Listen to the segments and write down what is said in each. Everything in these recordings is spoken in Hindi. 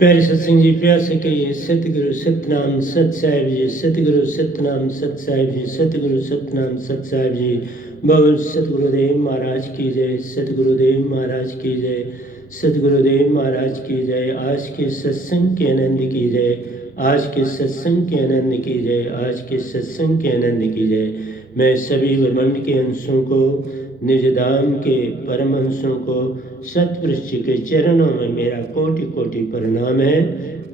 प्यारे सत्संग जी, प्यार से कहिए सतगुरु सतनाम सत साहिब जी, सतगुरु सतनाम सत साहिब जी, सतगुरु सतनाम सत साहिब जी। बोल सतगुरुदेव महाराज की जय, सतगुरुदेव महाराज की जय, सतगुरुदेव महाराज की जय। आज के सत्संग के आनंद की जय, आज के सत्संग के आनंद की जय, आज के सत्संग के आनंद की जय। मैं सभी ब्रह्मांड के अंशों को, निज धाम के परम अंशों को, सतपुरुष जी के चरणों में मेरा कोटि कोटि प्रणाम है।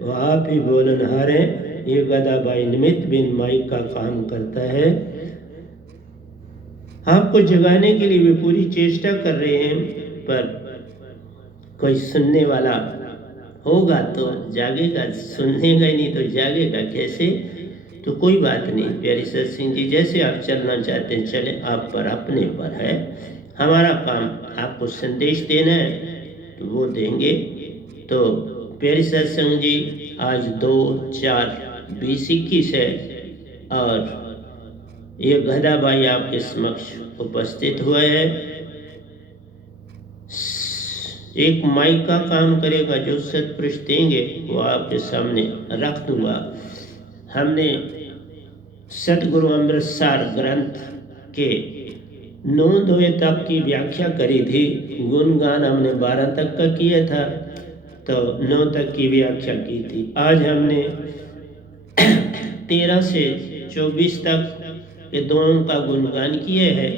वो आप ही बोलनहार हैं। ये गदाबाई निमित्त बिन माइक का काम करता है। आपको जगाने के लिए वे पूरी चेष्टा कर रहे हैं, पर कोई सुनने वाला होगा तो जागेगा, सुनेगा ही नहीं तो जागेगा कैसे। तो कोई बात नहीं प्यारी सत्संग जी, जैसे आप चलना चाहते हैं चले, आप पर अपने पर है। हमारा काम आपको संदेश देना है तो वो देंगे। तो प्यारी सत्संग जी, आज 2/4/2021 है और ये गदाबाई आपके समक्ष उपस्थित हुए है। एक माइक का काम करेगा, जो सतपुरुष देंगे वो आपके सामने रख दूंगा। हमने सतगुरु अमृतसर ग्रंथ के 9 तक की व्याख्या करी थी। गुणगान हमने 12 तक का किया था, तो 9 तक की व्याख्या की थी। आज हमने 13 से 24 तक के दोनों का गुणगान किए हैं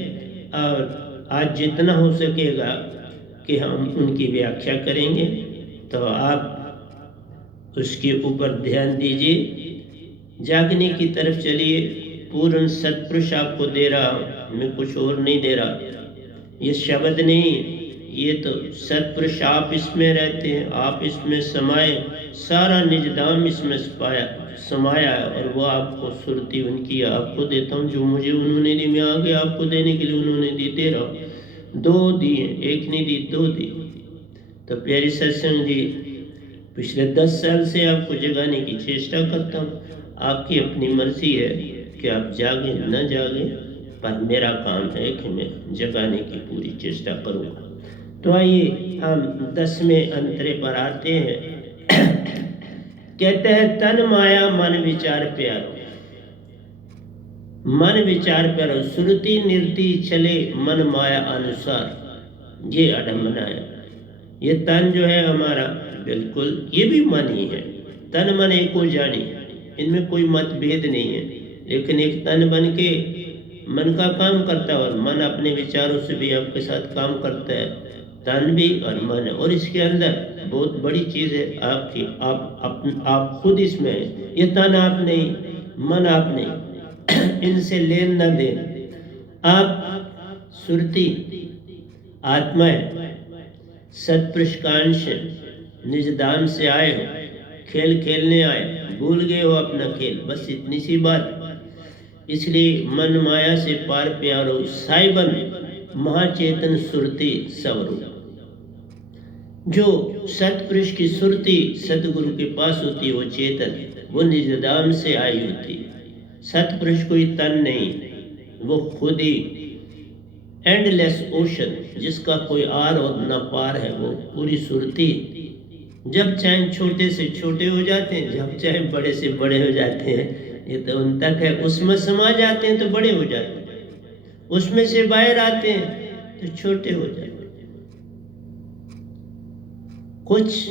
और आज जितना हो सकेगा कि हम उनकी व्याख्या करेंगे। तो आप उसके ऊपर ध्यान दीजिए, जागने की तरफ चलिए। पूर्ण सतपुरुष आपको दे रहा हूँ, मैं कुछ और नहीं दे रहा। ये शब्द नहीं, ये तो सतपुरुष आप इसमें रहते हैं, आप इसमें समाये, सारा निज धाम इसमें समाया है और वो आपको सुरती उनकी आपको देता हूँ। जो मुझे उन्होंने दी, मैं आगे आपको देने के लिए उन्होंने दी दे रहा हूँ। 2 दिए, एक नहीं दी 2 दी। तो प्यारी सत्संग जी, पिछले 10 साल से आपको जगाने की चेष्टा करता हूँ। आपकी अपनी मर्जी है कि आप जागे न जागे, पर मेरा काम है कि मैं जगाने की पूरी चेष्टा करूँगा। तो आइए हम 10वें अंतरे पर आते हैं। कहते हैं तन माया मन विचार प्यारो, मन विचार प्यारो, सुरति निरति चले मन माया अनुसार। ये अडम्बना है। ये तन जो है हमारा, बिल्कुल ये भी मन ही है। तन मन एक हो जानी, इनमें कोई मतभेद नहीं है। लेकिन एक तन बन के मन का काम करता है और मन अपने विचारों से भी आपके साथ काम करता है। तन भी और मन है, और इसके अंदर बहुत बड़ी चीज़ है आपकी, आप खुद इसमें है। ये तन आप नहीं, मन आप नहीं, इनसे लेन न देन। आप सुरती आत्मा है, सतपुरुष का अंश है, निज धाम से आए हो, खेल खेलने आए, भूल गए हो अपना खेल, बस इतनी सी बात। इसलिए मन माया से पार प्यारो, साइबन महाचेतन सुरती सवरू। जो सतपुरुष की सुरती सतगुरु के पास होती, वो चेतन, वो निज धाम से आई होती। सतपुरुष कोई तन नहीं, वो खुद ही एंडलेस ओशन, जिसका कोई आर और न पार है, वो पूरी सुरती। जब चाहे छोटे से छोटे हो जाते हैं, जब चाहे बड़े से बड़े हो जाते हैं, ये तो उन तक है। उसमें समा जाते हैं तो बड़े हो जाते हैं, उसमें से बाहर आते हैं तो छोटे हो जाते हैं। कुछ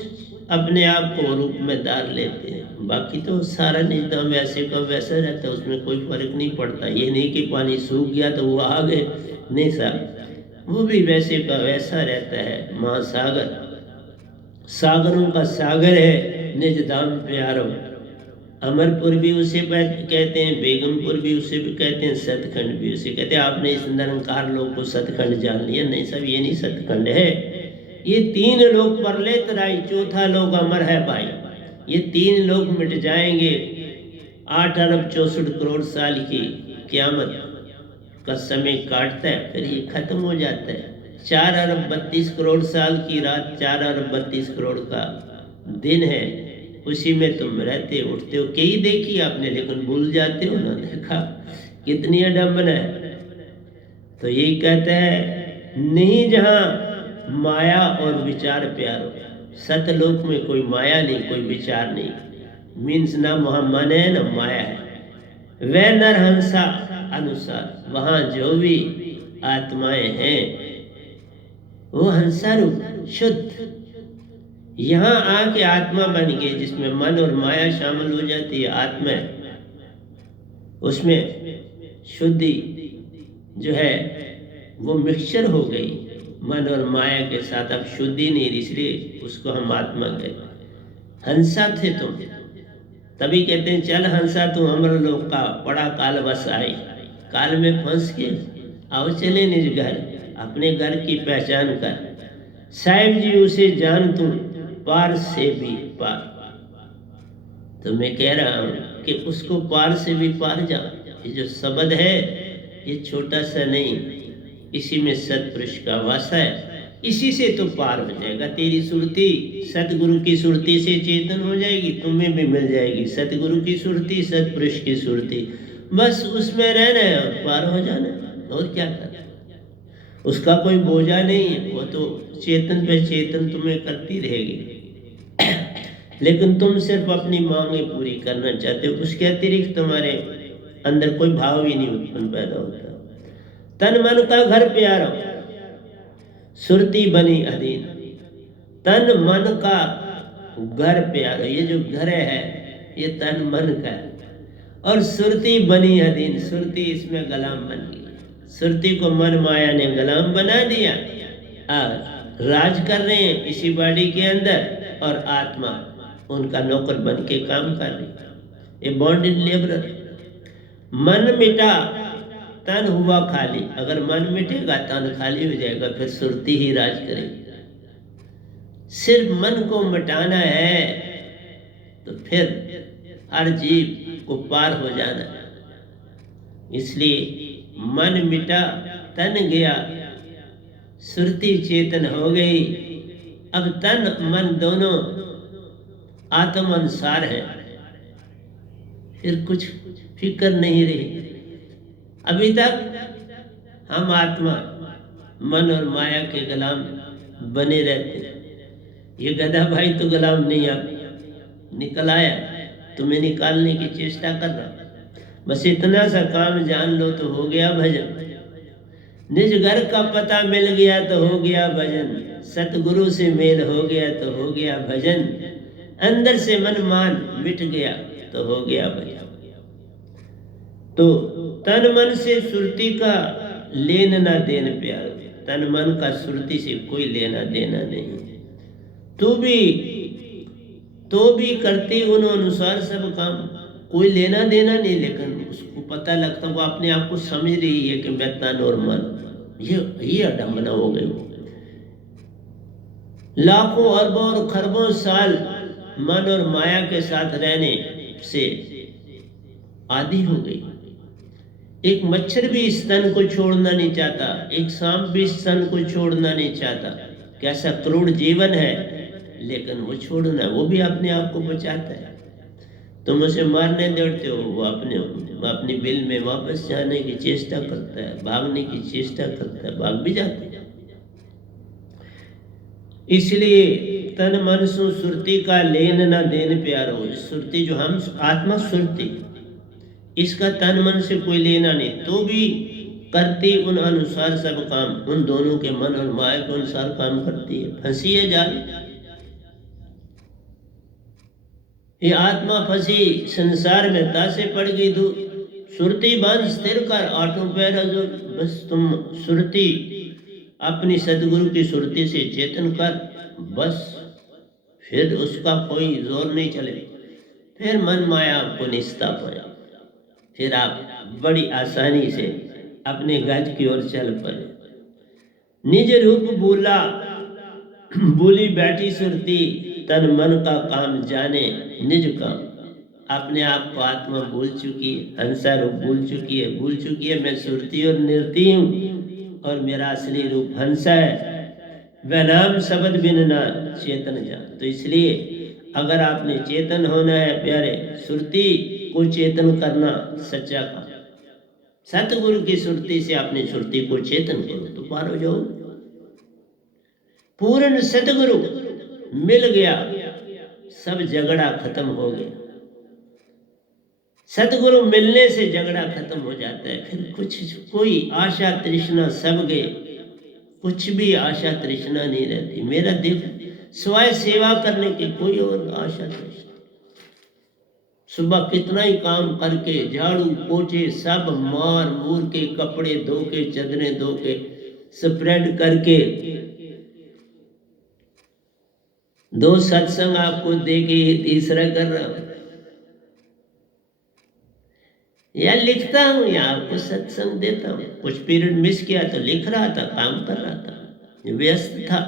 अपने आप को रूप में डाल लेते हैं, बाकी तो सारा निजाम वैसे का वैसा रहता है, उसमें कोई फर्क नहीं पड़ता। ये नहीं कि पानी सूख गया तो वो आ गए, नहीं साहब, वो भी वैसे का वैसा रहता है। महासागर, सागरों का सागर है निज धाम प्यारो। अमरपुर भी उसे कहते हैं, बेगमपुर भी उसे भी कहते हैं, सतखंड भी उसे कहते हैं। आपने इस निरंकार लोग को सतखंड जान लिया, नहीं सब ये नहीं सतखंड है। ये 3 लोग परले तराई, चौथा लोग अमर है भाई। ये 3 लोग मिट जाएंगे। 8 अरब 64 करोड़ साल की क़यामत का समय काटता है, फिर ये खत्म हो जाता है। 4 अरब 32 करोड़ साल की रात, 4 अरब 32 करोड़ का दिन है, उसी में तुम रहते उठते हो। कई देखी आपने, लेकिन भूल जाते हो ना। देखा कितनी अडम्बना है। तो यही कहता है, नहीं जहाँ माया और विचार प्यारो, सतलोक में कोई माया नहीं, कोई विचार नहीं, मीन्स ना वहाँ मन है ना माया है। वह नरहंसा अनुसार, वहाँ जो भी आत्माएं हैं वो हंसा रूप शुद्ध, यहाँ आके आत्मा बन गई, जिसमें मन और माया शामिल हो जाती है। आत्मा उसमें शुद्धि जो है वो मिक्सचर हो गई मन और माया के साथ, अब शुद्धि नहीं, इसलिए उसको हम आत्मा कहते। हंसा थे तुम, तभी कहते हैं चल हंसा तू अमर लोक का, पड़ा काल बस आई। काल में फंस के आओ चले निज घर, अपने घर की पहचान कर। साहिब जी उसे जान तू पार से भी पार। तो मैं कह रहा हूं कि उसको पार से भी पार जा। ये जो शब्द है ये छोटा सा नहीं, इसी में सतपुरुष का वासा है, इसी से तो पार हो जाएगा। तेरी सुरती सतगुरु की सुरती से चेतन हो जाएगी, तुम्हें भी मिल जाएगी सतगुरु की सुरती, सतपुरुष की सुरती। बस उसमें रहना है और पार हो जाना है, और क्या करना। उसका कोई बोझा नहीं है, वो तो चेतन पे चेतन तुम्हें करती रहेगी। लेकिन तुम सिर्फ अपनी मांगे पूरी करना चाहते हो, उसके अतिरिक्त तुम्हारे अंदर कोई भाव ही नहीं उत्पन्न पैदा होता। तन मन का घर प्यारो, सुरती बनी अधीन। तन मन का घर प्यारो, ये जो घर है ये तन मन का है, और सुरती बनी अधीन, सुरती इसमें गुलाम बन गई। सुरती को मन माया ने गुलाम बना दिया, राज कर रहे हैं इसी बॉडी के अंदर, और आत्मा उनका नौकर बन के काम कर रही। ये बॉन्डेड लेबरर। मन मिटा तन हुआ खाली, अगर मन मिटेगा तन खाली हो जाएगा, फिर सुरती ही राज करेगी। सिर्फ मन को मिटाना है तो फिर हर जीव को पार हो जाना है। इसलिए मन मिटा तन गया, सुरती चेतन हो गई। अब तन मन दोनों आत्म अनुसार है, फिर कुछ फिक्र नहीं रही। अभी तक हम आत्मा मन और माया के गुलाम बने रहते। ये गधा भाई तो गुलाम नहीं, आप निकल आया, तुम्हें निकालने की चेष्टा कर रहा। बस इतना सा काम जान लो तो हो गया भजन। निज घर का पता मिल गया तो हो गया भजन, सतगुरु से मेल हो गया तो हो गया भजन, अंदर से मन मान मिट गया तो हो गया भजन। तो तन मन से सुरती का लेन ना देन प्यार, तन मन का सुरती से कोई लेना देना नहीं। तो भी करती उन अनुसार सब काम, कोई लेना देना नहीं, लेकिन उसको पता लगता, वो अपने आप को समझ रही है कि मैं तन और मन, ये अडम्बना हो गई। लाखों अरबों और खरबों साल मन और माया के साथ रहने से आदी हो गई। एक मच्छर भी इस तन को छोड़ना नहीं चाहता, एक सांप भी इस तन को छोड़ना नहीं चाहता। कैसा क्रूर जीवन है, लेकिन वो छोड़ना, वो भी अपने आप को बचाता है। तुम उसे मारने दौड़ते हो, वो अपनी बिल में वापस जाने की चेष्टा करता है, भागने की चेष्टा करता है, भाग भी जाता है। इसलिए तन मन सु सुरती का लेन न देन प्यारो। सुरती जो हम आत्मा सुरती, इसका तन मन से कोई लेना नहीं, तो भी करती उन अनुसार सब काम, उन दोनों के मन और माया के अनुसार काम करती है। फंसी है जाल, ये आत्मा फंसी संसार में, तासे पड़ गई दूर। सुरती बांध स्थिर कर, आठों पैर जो, बस तुम सुरती अपनी सदगुरु की सुरती से चेतन कर, बस फिर उसका कोई जोर नहीं चले। फिर मन माया आपको निस्ता पाया, फिर आप बड़ी आसानी से अपने गज की ओर चल पड़े। निज रूप बोला बोली बैठी सुरती, तन मन का काम जाने निज काम। अपने आप को आत्मा भूल चुकी है, हंसा रूप भूल चुकी है। मैं सुरती और निर्ती हूँ और मेरा असली रूप हंसा है। वह नाम शब्द बिन ना चेतन जान। तो इसलिए अगर आपने चेतन होना है प्यारे, सुरती को चेतन करना सच्चा काम। सतगुरु की सुरती से अपनी सुरती को चेतन करो तो पार हो जाओ। पूर्ण सतगुरु मिल गया, सब झगड़ा खत्म हो गया। सतगुरु मिलने से झगड़ा खत्म हो जाता है। फिर कुछ कोई आशा तृष्णा सब गए, कुछ भी आशा तृष्णा नहीं रहती। मेरा देख सिवाय सेवा करने की कोई और आशा तृष्णा। सुबह कितना ही काम करके झाड़ू पोछे सब मार मूर के, कपड़े धो के, चादरें धो के, स्प्रेड करके, 2 सत्संग आपको दे के ये तीसरा कर रहा हूं, या लिखता हूं या आपको सत्संग देता हूं। कुछ पीरियड मिस किया तो लिख रहा था, काम कर रहा था, व्यस्त था।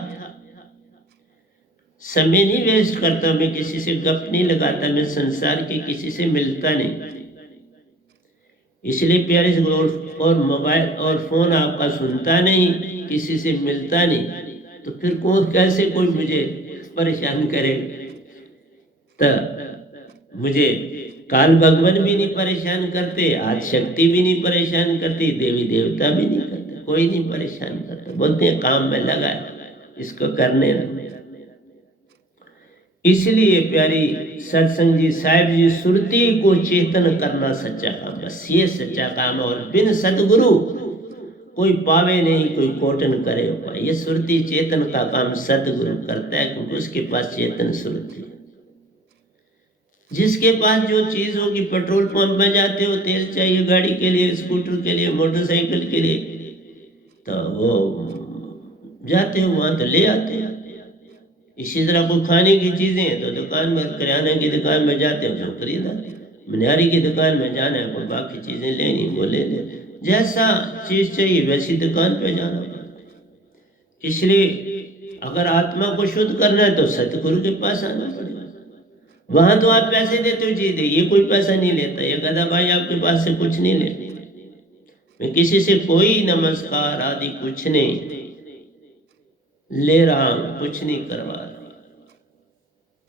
समय नहीं वेस्ट करता, मैं किसी से गप नहीं लगाता, मैं संसार के किसी से मिलता नहीं। इसलिए प्यारे से और मोबाइल और फोन आपका सुनता नहीं, किसी से मिलता नहीं, तो फिर कौन कैसे कोई मुझे परेशान करे। तो मुझे काल भगवान भी नहीं परेशान करते, आज शक्ति भी नहीं परेशान करती, देवी देवता भी नहीं करते, कोई नहीं परेशान करता। बोलते हैं काम में लगा है, इसको करने दो। इसलिए प्यारी सत्संग जी साहिब जी, सुरती को चेतन करना सच्चा काम, बस ये सच्चा काम है। और बिन सतगुरु कोई पावे नहीं, कोई कोटन करे उपाय। ये सुरती चेतन का काम सतगुरु करता है, क्योंकि उसके पास चेतन सुरती है। जिसके पास जो चीज होगी, पेट्रोल पंप में जाते हो, तेल चाहिए गाड़ी के लिए, स्कूटर के लिए, मोटरसाइकिल के लिए, तो वो जाते हो वहां तो ले आते हैं। इसी तरह कोई खाने की चीजें हैं तो दुकान में, किराना की दुकान में जाते हो जो खरीदा, मनिहारी की दुकान में जाना है, कोई बाकी चीजें लेनी वो ले ले, जैसा चीज चाहिए वैसी दुकान पे जाना पड़ता है। इसलिए अगर आत्मा को शुद्ध करना है तो सतगुरु के पास आना पड़ेगा। वहां तो आप पैसे देते हो जी दे, ये कोई पैसा नहीं लेता, ये गधा भाई आपके पास से कुछ नहीं लेता। मैं किसी से कोई नमस्कार आदि कुछ नहीं ले रहा हूं, कुछ नहीं करवा रहा।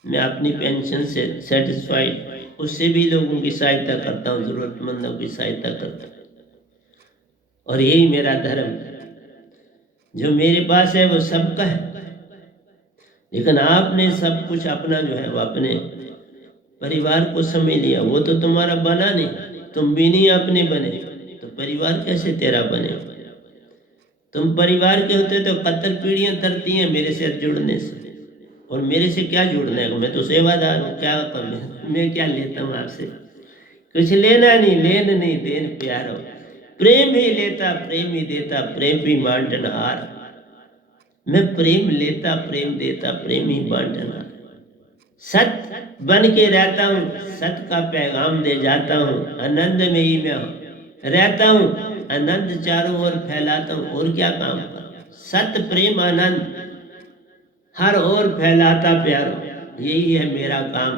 मैं अपनी पेंशन से सेटिस्फाइड, उससे भी लोगों की सहायता करता हूँ, जरूरतमंदों की सहायता करता हूँ। और यही मेरा धर्म है। जो मेरे पास है वो सबका है, लेकिन आपने सब कुछ अपना जो है वो अपने परिवार को समझ लिया। वो तो तुम्हारा बना नहीं, तुम भी नहीं अपने बने, तो परिवार कैसे तेरा बने। तुम परिवार के होते तो कत्तर पीढ़ियां तरती हैं मेरे से जुड़ने से, और मेरे से क्या जुड़ना है, मैं तो सेवादार हूँ, क्या मैं क्या लेता हूँ आपसे, कुछ लेना नहीं, लेन नहीं देन प्यारो, प्रेम ही लेता प्रेम ही देता, प्रेम ही बांटनहार। मैं प्रेम लेता प्रेम देता, प्रेम ही बांटनहार। सत बन के रहता हूँ, सत का पैगाम दे जाता हूँ, आनंद में ही मैं रहता हूँ, आनंद चारों ओर फैलाता हूँ। और क्या काम करूँ, सत प्रेम आनंद हर ओर फैलाता प्यारो, यही है मेरा काम।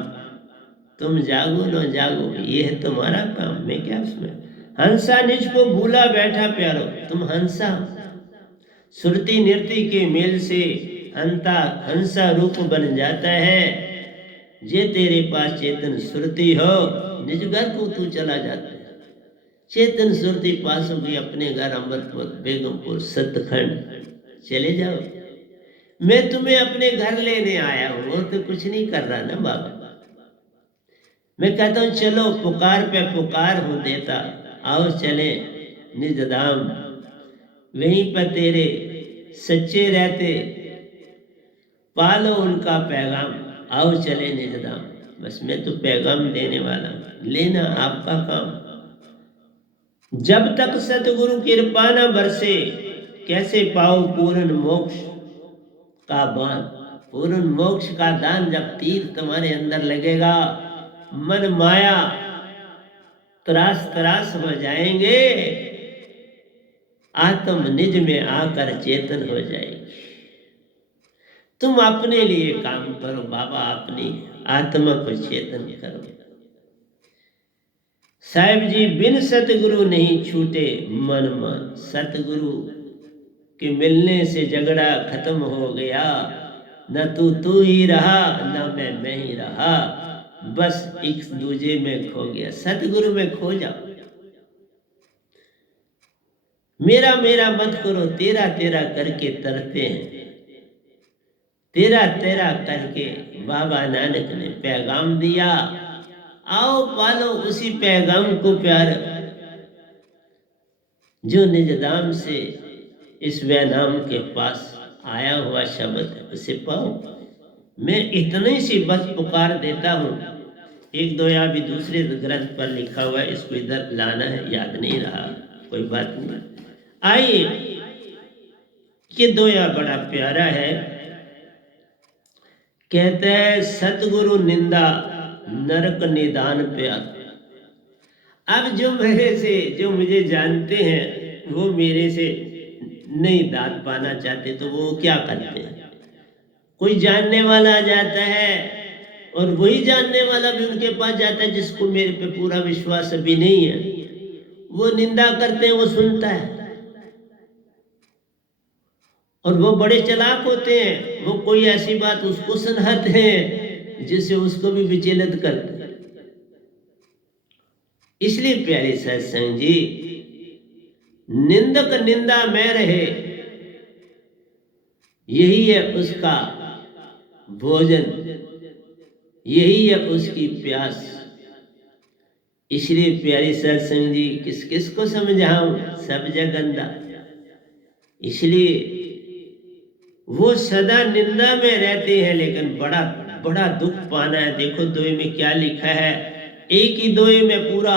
तुम जागो न जागो ये है तुम्हारा काम, मैं क्या उसमें। हंसा निज को भूला बैठा प्यारो, तुम हंसा, सुरती नृत्य के मेल से हंता हंसा रूप बन जाता है। जे तेरे पास चेतन सुरती हो, निज घर को तू चला जाता है। चेतन सुरती पास होगी, अपने घर अमृतपुर, बेगमपुर, सतखंड चले जाओ। मैं तुम्हें अपने घर लेने आया हूं, और तो कुछ नहीं कर रहा ना बाबा। मैं कहता हूं चलो पुकार पे पुकार हूं देता, आओ चले निज धाम, वहीं पर तेरे सच्चे रहते, पालो उनका पैगाम, आओ चले निज धाम। बस मैं तो पैगाम देने वाला हूं, लेना आपका काम। जब तक सतगुरु कृपा न बरसे, कैसे पाओ पूर्ण मोक्ष का बाण। पूर्ण मोक्ष का दान जब तीर तुम्हारे अंदर लगेगा, मन माया त्रास त्रास हो जाएंगे, आत्म निज में आकर चेतन हो जाएगी। तुम अपने लिए काम करो बाबा, अपनी आत्मा को चेतन करो। साहिब जी बिन सतगुरु नहीं छूटे मन मान, सतगुरु के मिलने से झगड़ा खत्म हो गया। न तू ही रहा, न मैं ही रहा, बस एक दूजे में खो गया। सतगुरु में खो जाओ, मेरा मेरा मत करो, तेरा तेरा करके तरते हैं। तेरा तेरा करके बाबा नानक ने पैगाम दिया। आओ पालो उसी पैगाम को प्यार, जो निजदाम से इस वैनाम के पास आया हुआ शब्द है उसे पाओ। मैं इतनी सी बस पुकार देता हूँ। एक दो या भी दूसरे ग्रंथ पर लिखा हुआ है, इसको इधर लाना है, याद नहीं रहा, कोई बात नहीं। आइए, ये दो या बड़ा प्यारा है। कहते हैं सतगुरु निंदा नरक निदान प्यार। अब जो मेरे से, जो मुझे जानते हैं, वो मेरे से नहीं दाद पाना चाहते तो वो क्या करते हैं? कोई जानने वाला आ जाता है और वही जानने वाला भी उनके पास जाता है जिसको मेरे पे पूरा विश्वास अभी नहीं है। वो निंदा करते हैं, वो सुनता है, और वो बड़े चालाक होते हैं। वो कोई ऐसी बात उसको सुनाते हैं जिससे उसको भी विचलित करते हैं। इसलिए प्यारे सत्संग जी, निंदक निंदा में रहे, यही है उसका भोजन, यही है उसकी प्यास। इसलिए प्यारी सत्संग जी, किस किस को समझाऊं, सब जगंदा। इसलिए वो सदा निंदा में रहते हैं, लेकिन बड़ा बड़ा दुख पाना है। देखो दोए में क्या लिखा है, एक ही दोए में पूरा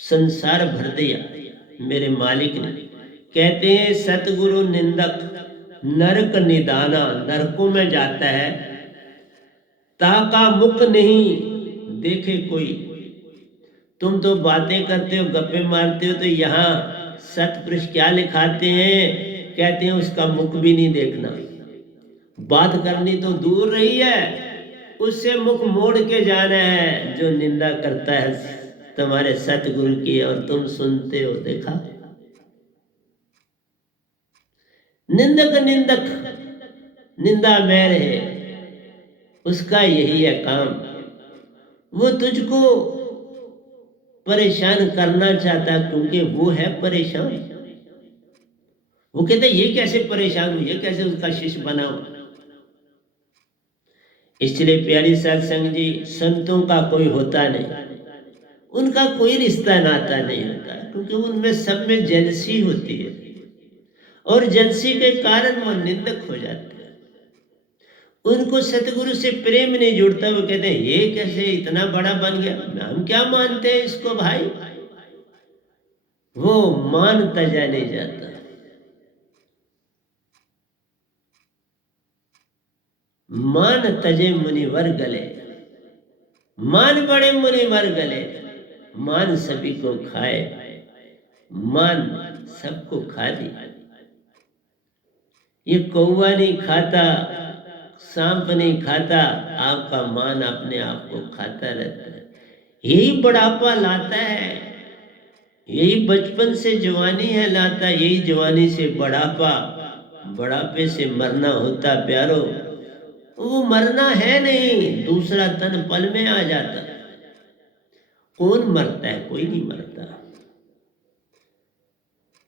संसार भर दिया मेरे मालिक ने। कहते हैं सतगुरु निंदक नरक निदाना, नरकों में जाता है, ताका मुख नहीं देखे कोई। तुम तो बातें करते हो, गप्पे मारते हो, तो यहाँ सतपुरुष क्या लिखाते हैं? कहते हैं उसका मुख भी नहीं देखना। बात करनी तो दूर रही है, उससे मुख मोड़ के जाना है। जो निंदा करता है तुम्हारे सतगुरु की और तुम सुनते हो, देखा? निंदक निंदक निंदा में रहे, उसका यही है काम। वो तुझको परेशान करना चाहता, क्योंकि वो है परेशान। वो कहते ये कैसे परेशान हूं, ये कैसे उसका शिष्य बनाऊं। इसलिए प्यारी सत्संग जी, संतों का कोई होता नहीं, उनका कोई रिश्ता नाता नहीं होता, क्योंकि उनमें सब में जेलसी होती है, और जेलसी के कारण वो निंदक हो जाते हैं। उनको सतगुरु से प्रेम नहीं जुड़ता। वो कहते हैं ये कैसे इतना बड़ा बन गया, हम क्या मानते हैं इसको भाई। वो मान तजा नहीं जाता। मान तजे मुनिवर गले, मान बड़े मुनिवर गले। मान सभी को खाए, मान सबको खा दी। ये कौवा नहीं खाता, सांप नहीं खाता, आपका मान अपने आप को खाता रहता है। यही बुढ़ापा लाता है, यही बचपन से जवानी है लाता, यही जवानी से बुढ़ापा, बुढ़ापे से मरना होता प्यारो। वो मरना है नहीं, दूसरा तन पल में आ जाता। कौन मरता है? कोई नहीं मरता।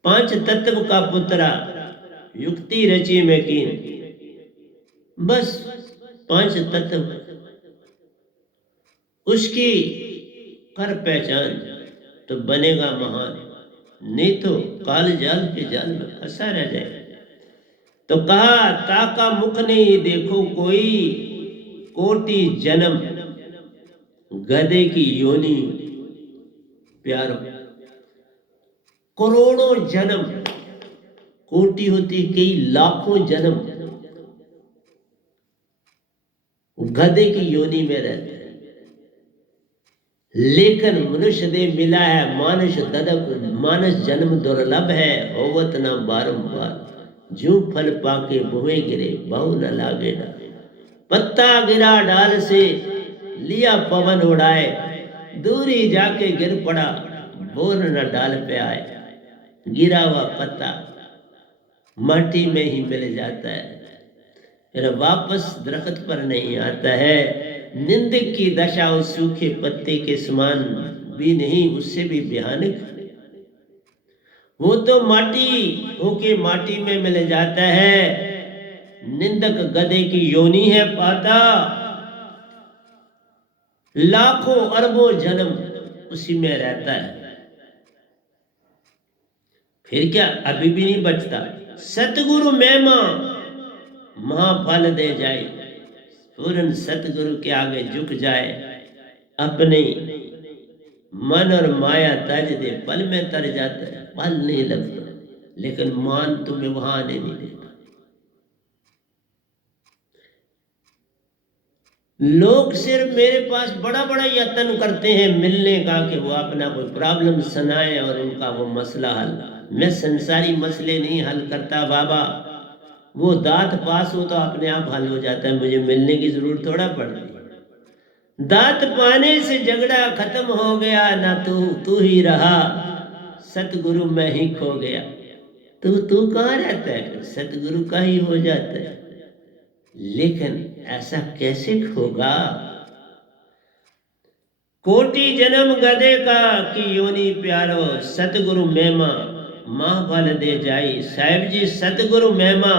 पांच तत्व का पुत्रा युक्ति रची में कीन, बस पांच तत्व उसकी कर पहचान तो बनेगा महान, नहीं तो काल जाल के जाल में फंसा रह जाए। तो कहा ताका मुख नहीं देखो कोई, कोटि जन्म गधे की योनि प्यारो। करोड़ों जन्म, कोटि होती कई लाखों जन्म, गधे की योनि में रहते हैं, लेकिन मनुष्य देह मिला है मानस ददक। मानस जन्म दुर्लभ है, होवत न बारंबार। जू फल पाके बुहे गिरे, बहु न लागे ना। पत्ता गिरा डाल से, लिया पवन उड़ाए, दूरी जाके गिर पड़ा, बोर न डाल पे आए। गिरा हुआ पत्ता माटी में ही मिल जाता है, फिर वापस दरख्त पर नहीं आता है। निंदक की दशा उस सूखे पत्ते के समान भी नहीं, उससे भी भयानक। वो तो माटी होके माटी में मिल जाता है, निंदक गधे की योनि है पाता, लाखों अरबों जन्म उसी में रहता है। फिर क्या अभी भी नहीं बचता। सतगुरु महिमा महाफल दे जाए, पूर्ण सतगुरु के आगे झुक जाए, अपने मन और माया तज दे, पल में तर जाता है, पल नहीं लगता, लेकिन मान तुम्हें वहां आने नहीं देता। लोग सिर्फ मेरे पास बड़ा बड़ा यत्न करते हैं मिलने का कि वो अपना कोई प्रॉब्लम सुनाए और उनका वो मसला हल। मैं संसारी मसले नहीं हल करता बाबा, वो दांत पास हो तो अपने आप हल हो जाता है, मुझे मिलने की जरूरत थोड़ा पड़ती। दांत पाने से झगड़ा खत्म हो गया, ना तू ही रहा, सतगुरु मैं ही खो गया। तू कहाँ रहता है, सतगुरु का ही हो जाता है। लेकिन ऐसा कैसे होगा। कोटि जन्म गधे का कि योनि प्यारो, सतगुरु महिमा महाफल दे जाई। साहिब जी सतगुरु महिमा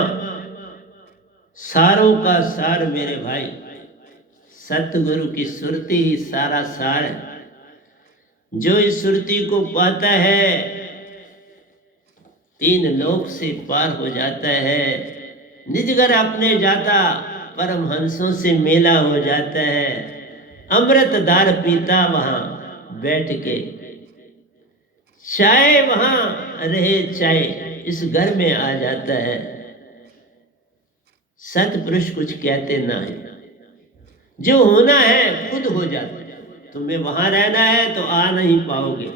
सारों का सार मेरे भाई, सतगुरु की सुरती ही सारा सार है। जो इस सुरती को पाता है तीन लोक से पार हो जाता है। निज घर अपने जाता परमहंसों से मेला हो जाता है। अमृत दार पीता वहां बैठ के, चाय वहां रहे चाय इस घर में आ जाता है। सतपुरुष कुछ कहते ना है, जो होना है खुद हो जाता है। तुम्हें वहां रहना है तो आ नहीं पाओगे,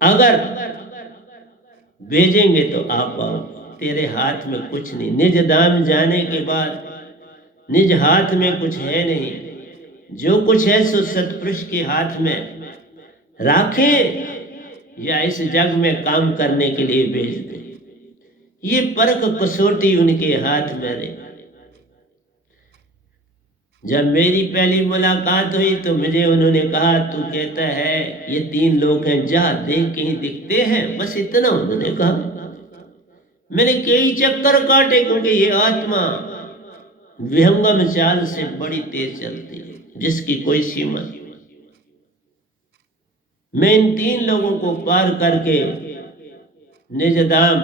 अगर भेजेंगे तो आ पाओगे। तेरे हाथ में कुछ नहीं, निज दाम जाने के बाद निज हाथ में कुछ है नहीं। जो कुछ है सो सतपुरुष के हाथ में राखें या इस जग में काम करने के लिए भेज दे। ये परख कसौटी उनके हाथ में रहे। जब मेरी पहली मुलाकात हुई तो मुझे उन्होंने कहा, तू कहता है ये तीन लोग हैं, जा देख कहीं दिखते हैं, बस इतना उन्होंने कहा। मैंने कई चक्कर काटे, क्योंकि ये आत्मा विहंगम चाल से बड़ी तेज चलती है, जिसकी कोई सीमा नहीं। मैं इन तीन लोगों को पार करके निजधाम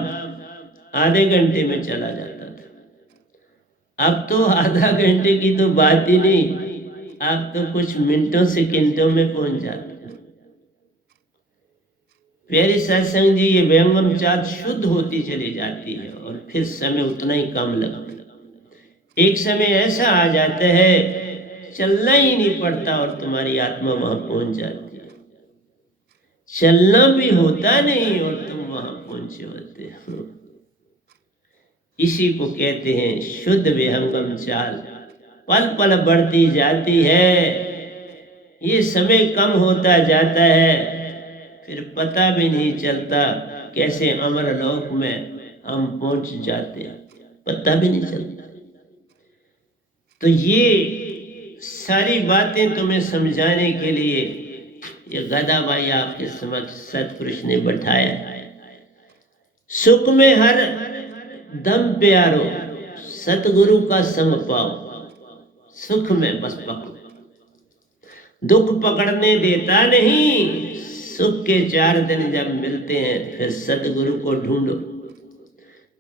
आधे घंटे में चला जाता था। अब तो आधा घंटे की तो बात ही नहीं, अब तो कुछ मिनटों सेकंडों में पहुंच जाते हैं। प्यारे सत्संग जी, ये विहंगम चाल शुद्ध होती चली जाती है और फिर समय उतना ही कम लगता है। एक समय ऐसा आ जाता है चलना ही नहीं पड़ता और तुम्हारी आत्मा वहां पहुंच जाती है। चलना भी होता नहीं और तुम वहां पहुंचे होते हो। इसी को कहते हैं शुद्ध विहंगम चाल, पल पल बढ़ती जाती है। ये समय कम होता जाता है, फिर पता भी नहीं चलता कैसे अमर लोक में हम पहुंच जाते हैं, पता भी नहीं चलता। तो ये सारी बातें तुम्हें समझाने के लिए ये गधा भाई आपके समक्ष सतपुरुष ने बैठाया। सुख में हर दम प्यारो, सतगुरु का संग पाओ, सुख में बस पकड़ो। दुख पकड़ने देता नहीं, सुख के 4 दिन जब मिलते हैं फिर सतगुरु को ढूंढो।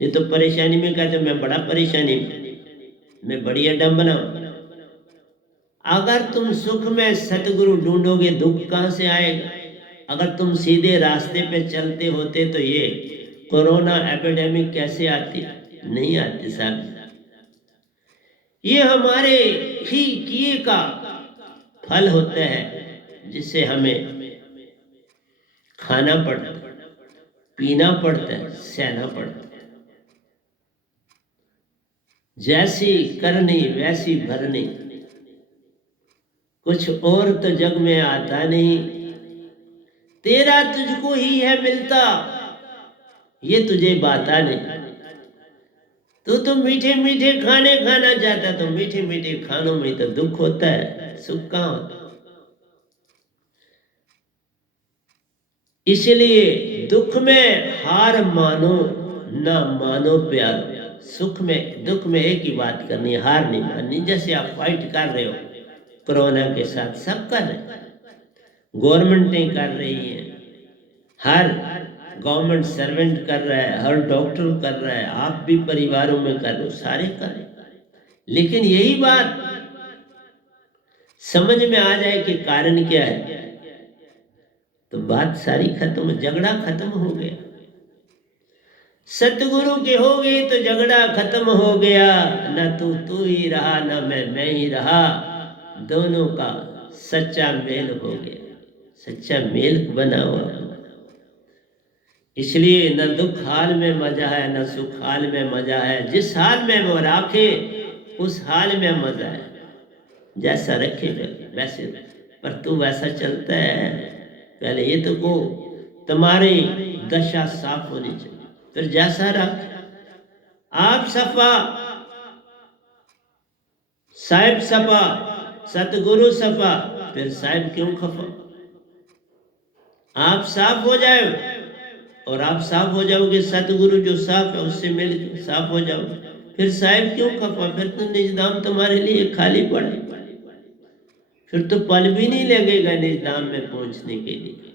ये तो परेशानी में कहते मैं बड़ा परेशानी में बड़ी अडम्बना। अगर तुम सुख में सतगुरु ढूंढोगे दुख कहां से आएगा। अगर तुम सीधे रास्ते पे चलते होते तो ये कोरोना एपिडेमिक कैसे आती, नहीं आती साहब। ये हमारे ही किए का फल होता है, जिसे हमें खाना पड़ता है, पीना पड़ता है, सहना पड़ता है। जैसी करनी वैसी भरनी, कुछ और तो जग में आता नहीं। तेरा तुझको ही है मिलता, ये तुझे बाता नहीं। तो मीठे मीठे खाने खाना चाहता, तो मीठे मीठे खानों में तो दुख होता है, सुख कहां होता है। इसलिए दुख में हार मानो ना मानो प्यार, सुख में दुख में एक ही बात करनी है, हार नहीं माननी। जैसे आप फाइट कर रहे हो कोरोना के साथ, सब कर रहे हैं, गवर्नमेंटें कर रही हैं, हर गवर्नमेंट सर्वेंट कर रहा है, हर डॉक्टर कर रहा है, आप भी परिवारों में कर रहे हो, सारे कर रहे हैं। लेकिन यही बात समझ में आ जाए कि कारण क्या है, तो बात सारी खत्म, झगड़ा खत्म हो गया। सतगुरु के हो गए तो झगड़ा खत्म हो गया। न तू ही रहा, न मैं ही रहा, दोनों का सच्चा मेल हो गया, सच्चा मेल बना हुआ। इसलिए न दुख हाल में मजा है, न सुख हाल में मजा है। जिस हाल में वो राखे उस हाल में मजा है। जैसा रखे वैसे, पर तू वैसा चलता है। पहले ये तो को तुम्हारी दशा साफ होनी चाहिए, फिर जैसा रख। आप सफा, साहिब सफा, सतगुरु सफा, फिर साहिब क्यों खफा। आप साफ हो जाए और आप साफ हो जाओगे, सतगुरु जो साफ है उससे मिल साफ हो जाओ, फिर साहिब क्यों खफा। फिर तो निजदाम तुम्हारे लिए खाली पड़े, फिर तो पल भी नहीं लगेगा निजदाम में पहुंचने के लिए।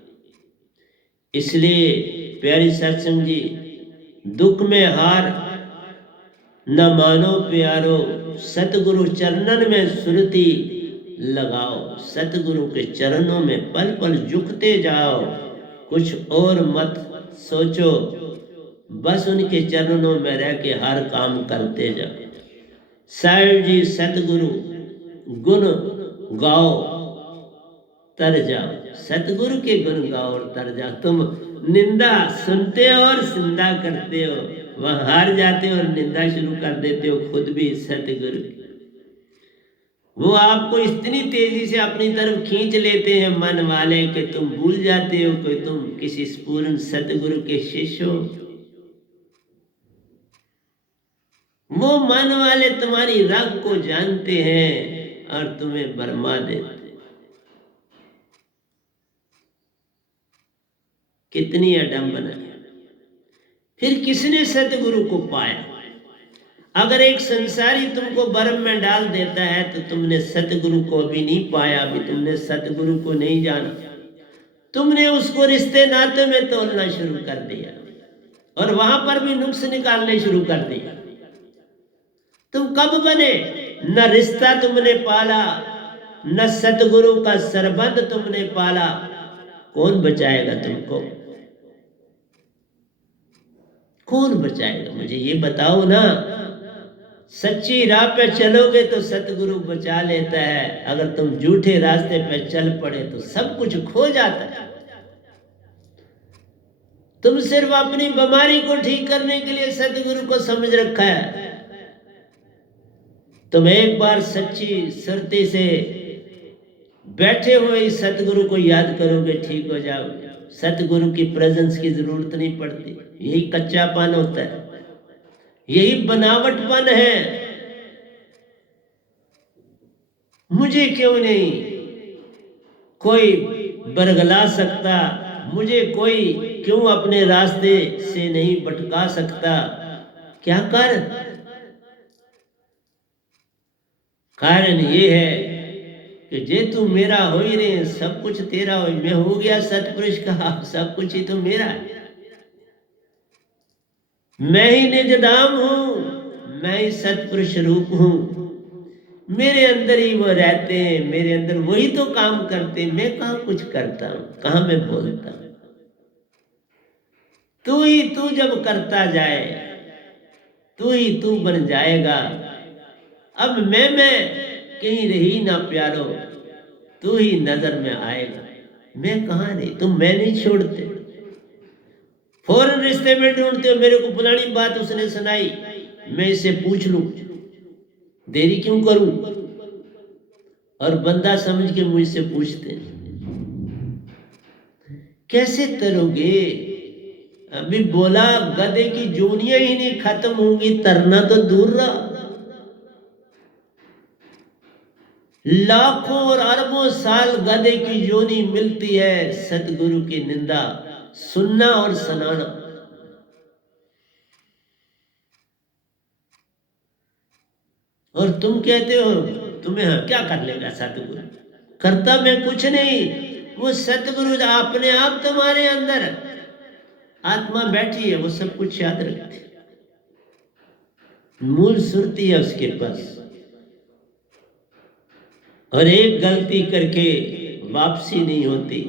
इसलिए प्यारी सत्संग जी, दुख में हार न मानो प्यारो, सतगुरु चरणन में सुरती लगाओ। सतगुरु के चरणों में पल पल झुकते जाओ, कुछ और मत सोचो, बस उनके चरणों में रह के हर काम करते जाओ। साहिब जी सतगुरु गुण गाओ तर जाओ, सतगुरु के गुण गाओ और तर जाओ। तुम निंदा सुनते हो और सिंदा करते हो, वहां हार जाते हो और निंदा शुरू कर देते हो खुद भी सतगुरु। वो आपको इतनी तेजी से अपनी तरफ खींच लेते हैं मन वाले कि तुम भूल जाते हो कि तुम किसी पूर्ण सतगुरु के शिष्य हो। वो मन वाले तुम्हारी रग को जानते हैं और तुम्हें भरमा देते। कितनी अडंबना है। फिर किसने सतगुरु को पाया? अगर एक संसारी तुमको भ्रम में डाल देता है तो तुमने सतगुरु को भी नहीं पाया, अभी तुमने सतगुरु को नहीं जाना। तुमने उसको रिश्ते नाते में तोलना शुरू कर दिया और वहां पर भी नुक्स निकालने शुरू कर दिया। तुम कब बने? न रिश्ता तुमने पाला, न सतगुरु का सरबंध तुमने पाला। कौन बचाएगा तुमको? कौन बचाएगा? मुझे ये बताओ ना। सच्ची राह पे चलोगे तो सतगुरु बचा लेता है, अगर तुम झूठे रास्ते पे चल पड़े तो सब कुछ खो जाता है। तुम सिर्फ अपनी बीमारी को ठीक करने के लिए सतगुरु को समझ रखा है। तुम एक बार सच्ची श्रद्धि से बैठे हुए सतगुरु को याद करोगे, ठीक हो जाओगे। सतगुरु की प्रेजेंस की जरूरत नहीं पड़ती। यही कच्चापन होता है, यही बनावटपन है। मुझे क्यों नहीं कोई बरगला सकता, मुझे कोई क्यों अपने रास्ते से नहीं भटका सकता? क्या कारण ये है कि जे तू मेरा हो ही रहे, सब कुछ तेरा हो। मैं हो गया सतपुरुष का, सब कुछ ही तो मेरा है। मैं ही निजधाम हूं, मैं ही सतपुरुष रूप हूं। मेरे अंदर ही वो रहते हैं, मेरे अंदर वही तो काम करते हैं। मैं कहां कुछ करता हूं, कहां मैं बोलता हूं। तू ही तू जब करता जाए, तू ही तू बन जाएगा। अब मैं कहीं रही ना प्यारो, तू ही नजर में आएगा। मैं कहां रही, तुम मैं नहीं छोड़ते। फौरन रिश्ते में ढूंढते हो, मेरे को पुरानी बात उसने सुनाई, मैं इससे पूछ लूं, देरी क्यों करूं? और बंदा समझ के मुझसे पूछते कैसे तरोगे? अभी बोला गधे की जोनियां ही नहीं खत्म होंगी, तरना तो दूर रहा। लाखों और अरबों साल गधे की जोनी मिलती है सतगुरु की निंदा सुनना और सुनाना। और तुम कहते हो तुम्हें क्या कर लेगा सतगुरु, करता मैं कुछ नहीं, वो सतगुरु अपने आप तुम्हारे अंदर आत्मा बैठी है, वो सब कुछ याद रखती है, मूल सुरती है उसके पास। और एक गलती करके वापसी नहीं होती।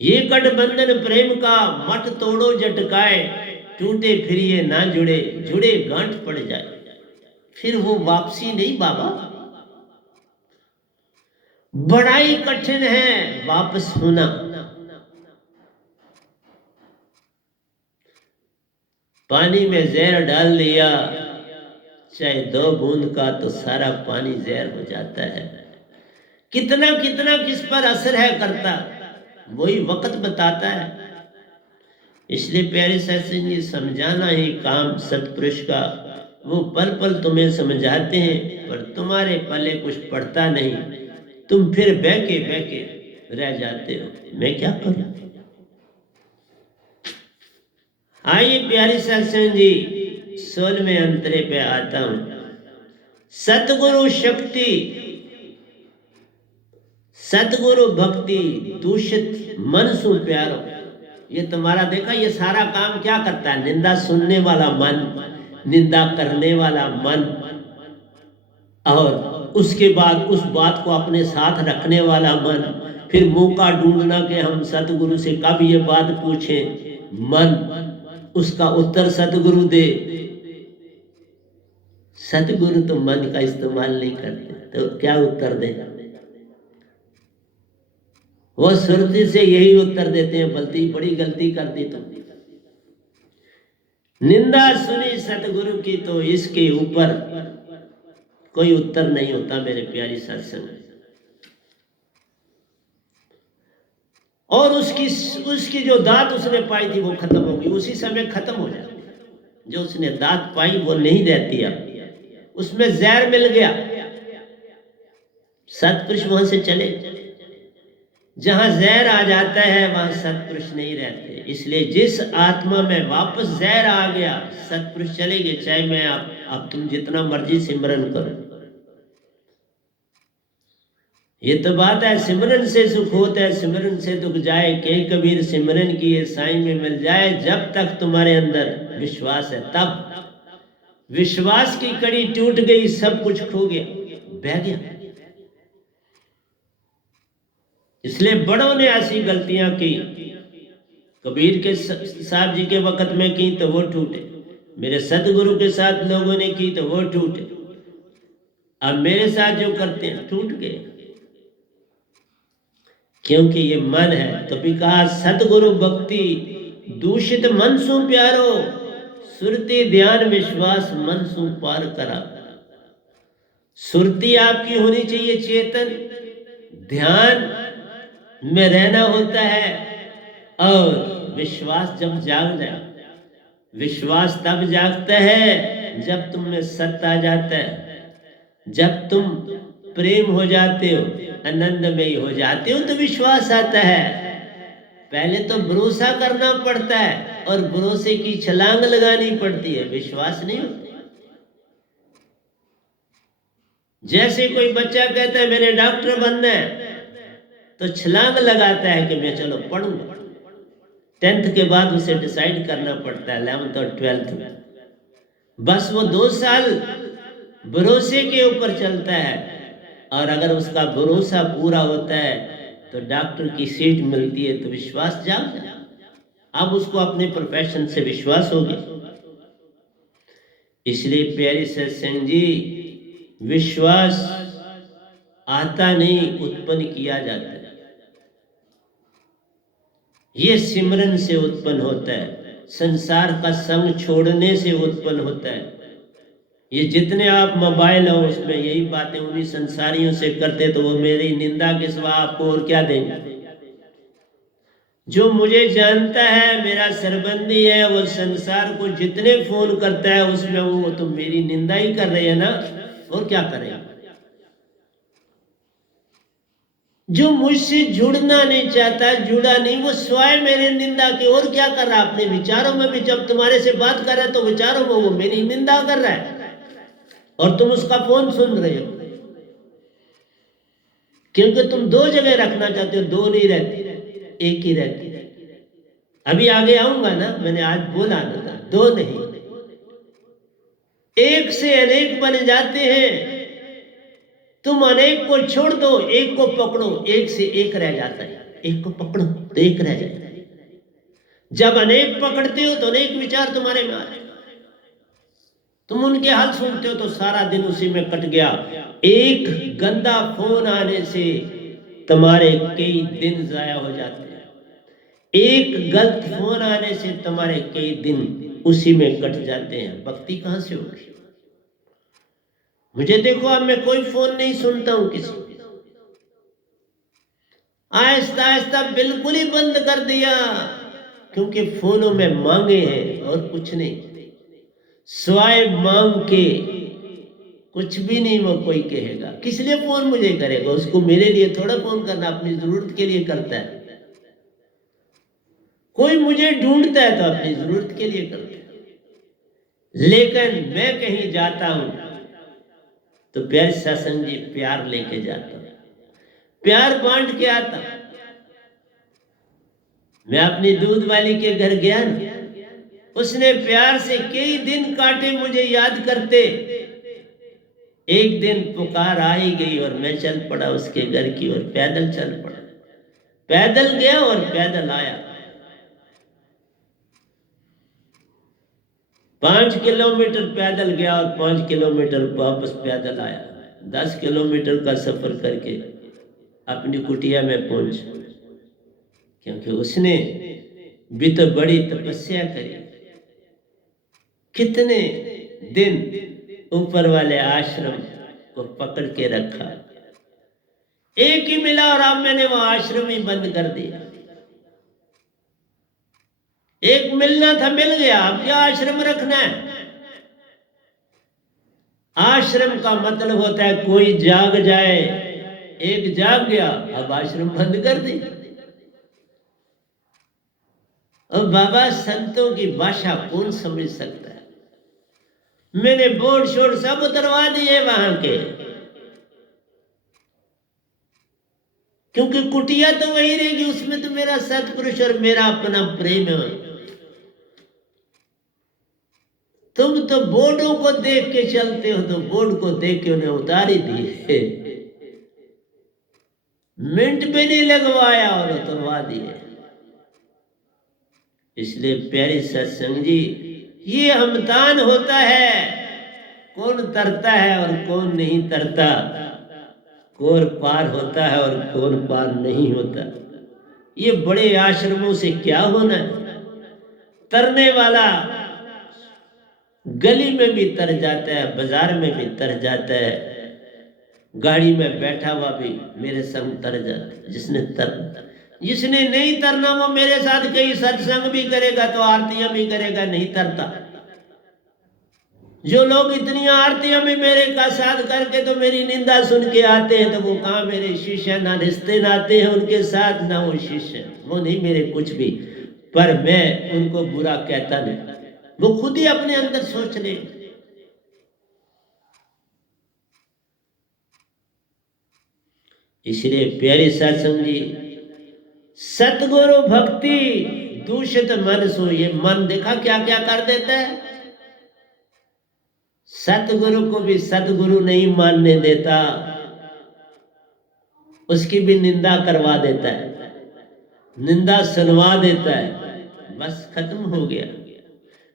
ये गठबंधन प्रेम का मत तोड़ो झटकाए, टूटे फिर ये ना जुड़े, जुड़े गांठ पड़ जाए, फिर वो वापसी नहीं बाबा। बड़ा ही कठिन है वापस होना। पानी में जहर डाल दिया चाहे 2 बूंद का, तो सारा पानी जहर हो जाता है। कितना कितना किस पर असर है करता, वही वक्त बताता है। इसलिए प्यारे सत्संग जी, समझाना ही काम सतपुरुष का। वो पल पल तुम्हें समझाते हैं, पर तुम्हारे पले कुछ पड़ता नहीं, तुम फिर बहके बहके रह जाते हो। मैं क्या करूं? आइए प्यारे सत्संग जी, 16वें अंतरे पे आता हूं। सतगुरु शक्ति, सतगुरु भक्ति, दूषित मन सु प्यारो। ये तुम्हारा देखा, ये सारा काम क्या करता है? निंदा सुनने वाला मन, निंदा करने वाला मन, और उसके बाद उस बात को अपने साथ रखने वाला मन, फिर मौका ढूंढना कि हम सतगुरु से कब ये बात पूछें, मन उसका उत्तर सतगुरु दे। सतगुरु तो मन का इस्तेमाल नहीं करते, तो क्या उत्तर दे? वो सुरती से यही उत्तर देते हैं, बल्कि बड़ी गलती कर दी तुम। निंदा सुनी सतगुरु की तो इसके ऊपर कोई उत्तर नहीं होता मेरे प्यारी सत्संग। और उसकी जो दात उसने पाई थी वो खत्म होगी, उसी समय खत्म हो जाती। जो उसने दात पाई वो नहीं रहती, अब उसमें जहर मिल गया। सतपुरुष वहां से चले, जहां जहर आ जाता है वहां सतपुरुष नहीं रहते। इसलिए जिस आत्मा में वापस जहर आ गया, सतपुरुष चले गए। चाहे मैं आप तुम जितना मर्जी सिमरन करो, ये तो बात है। सिमरन से सुख होता है, सिमरन से दुख जाए। के कबीर सिमरन की ये साईं में मिल जाए। जब तक तुम्हारे अंदर विश्वास है, तब विश्वास की कड़ी टूट गई, सब कुछ खो गया, बह गया। इसलिए बड़ों ने ऐसी गलतियां की, कबीर के साहब जी के वक्त में की तो वो टूटे, मेरे सतगुरु के साथ लोगों ने की तो वो टूटे, अब मेरे साथ जो करते हैं टूट गए। क्योंकि ये मन है। तो भी कहा सतगुरु भक्ति दूषित मन सु प्यारो, सुरती ध्यान विश्वास मन सु पार करा। सुरती आपकी होनी चाहिए चेतन, ध्यान में रहना होता है, और विश्वास जब जाग जाए। विश्वास तब जागता है जब तुम में सत्य आ जाता है, जब तुम प्रेम हो जाते हो, आनंदमयी हो जाते हो, तो विश्वास आता है। पहले तो भरोसा करना पड़ता है और भरोसे की छलांग लगानी पड़ती है, विश्वास नहीं होता। जैसे कोई बच्चा कहता है मैंने डॉक्टर बनना है, तो छलांग लगाता है कि मैं चलो पढ़ूंगा। 10th के बाद उसे डिसाइड करना पड़ता है, 11th और 12th में। बस वो 2 साल भरोसे के ऊपर चलता है, और अगर उसका भरोसा पूरा होता है तो डॉक्टर की सीट मिलती है, तो विश्वास जाग जाए। अब उसको अपने प्रोफेशन से विश्वास हो गया। इसलिए प्यारी सत्संग जी, विश्वास आता नहीं, उत्पन्न किया जाता है। ये सिमरन से उत्पन्न होता है, संसार का संग छोड़ने से उत्पन्न होता है। ये जितने आप मोबाइल हो उसमें यही बातें उन्हीं संसारियों से करते, तो वो मेरी निंदा के सिवा आपको और क्या देंगे? जो मुझे जानता है, मेरा सरबंदी है, वो संसार को जितने फोन करता है उसमें वो तो मेरी निंदा ही कर रहे हैं ना, और क्या करें? जो मुझसे जुड़ना नहीं चाहता, जुड़ा नहीं, वो स्वयं मेरी निंदा की और क्या कर रहा है? अपने विचारों में भी, जब तुम्हारे से बात कर रहा है तो विचारों में वो मेरी निंदा कर रहा है, और तुम उसका फोन सुन रहे हो, क्योंकि तुम दो जगह रखना चाहते हो, दो नहीं रहती, एक ही रहती। अभी आगे आऊंगा ना, मैंने आज बोला ना, दो नहीं, एक से अनेक बन जाते हैं। तुम अनेक को छोड़ दो, एक को पकड़ो, एक से एक रह जाता है। एक को पकड़ो तो एक रह जाता है। जब अनेक पकड़ते हो तो अनेक विचार तुम्हारे में आते, तुम उनके हाल सुनते हो तो सारा दिन उसी में कट गया। एक गंदा फोन आने से तुम्हारे कई दिन जाया हो जाते हैं। एक गलत फोन आने से तुम्हारे कई दिन उसी में कट जाते हैं। भक्ति कहां से होगी? मुझे देखो, अब मैं कोई फोन नहीं सुनता हूं किसी, आहिस्ता आहिस्ता बिल्कुल ही बंद कर दिया, क्योंकि फोनों में मांगे हैं और कुछ नहीं। स्वाय मांग के कुछ भी नहीं वो कोई कहेगा। किस लिए फोन मुझे करेगा? उसको मेरे लिए थोड़ा फोन करना, अपनी जरूरत के लिए करता है। कोई मुझे ढूंढता है तो अपनी जरूरत के लिए करता है। लेकिन मैं कहीं जाता हूं तो प्यारे सत्संग जी प्यार लेके जाता हूं, प्यार बांट के आता हूं। मैं अपनी दूध वाली के घर गया ना, उसने प्यार से कई दिन काटे, मुझे याद करते। एक दिन पुकार आई गई और मैं चल पड़ा उसके घर की ओर, पैदल चल पड़ा। पैदल गया और पैदल आया। 5 किलोमीटर पैदल गया और 5 किलोमीटर वापस पैदल आया। 10 किलोमीटर का सफर करके अपनी कुटिया में पहुंचा, क्योंकि उसने भी तो बड़ी तपस्या करी। कितने दिन ऊपर वाले आश्रम को पकड़ के रखा, एक ही मिला और अब मैंने वो आश्रम ही बंद कर दिया। एक मिलना था, मिल गया, अब क्या आश्रम रखना है? आश्रम का मतलब होता है कोई जाग जाए, एक जाग गया, अब आश्रम बंद कर दी। और बाबा संतों की भाषा कौन समझ सकता है? मैंने बोर्ड शोर्ड सब उतरवा दिए वहां के, क्योंकि कुटिया तो वही रहेगी, उसमें तो मेरा सतपुरुष और मेरा अपना प्रेम है। तुम तो बोर्डों को देख के चलते हो, तो बोर्ड को देख के उन्हें उतार ही दिए, मिनट भी नहीं लगवाया और उतरवा दिए। इसलिए प्यारे सत्संग जी, ये हमतान होता है, कौन तरता है और कौन नहीं तरता, कौन पार होता है और कौन पार नहीं होता। ये बड़े आश्रमों से क्या होना है? तरने वाला गली में भी तर जाता है, बाजार में भी तर जाता है, गाड़ी में बैठा हुआ भी मेरे संग तर जाता है। जिसने नहीं तरना वो मेरे साथ कई सत्संग भी करेगा तो आरतियां भी करेगा, नहीं तरता। जो लोग इतनी आरतियां भी मेरे का साथ करके तो मेरी निंदा सुन के आते हैं, तो वो कहाँ मेरे शिष्य? ना रिश्ते नाते हैं उनके साथ, ना वो शिष्य, वो नहीं मेरे कुछ भी। पर मैं उनको बुरा कहता नहीं, वो खुद ही अपने अंदर सोच ले। इसलिए प्यारे सत्संग जी, सतगुरु भक्ति दूषित मन सो, ये मन देखा क्या क्या कर देता है। सतगुरु को भी सतगुरु नहीं मानने देता, उसकी भी निंदा करवा देता है, निंदा सुनवा देता है, बस खत्म हो गया।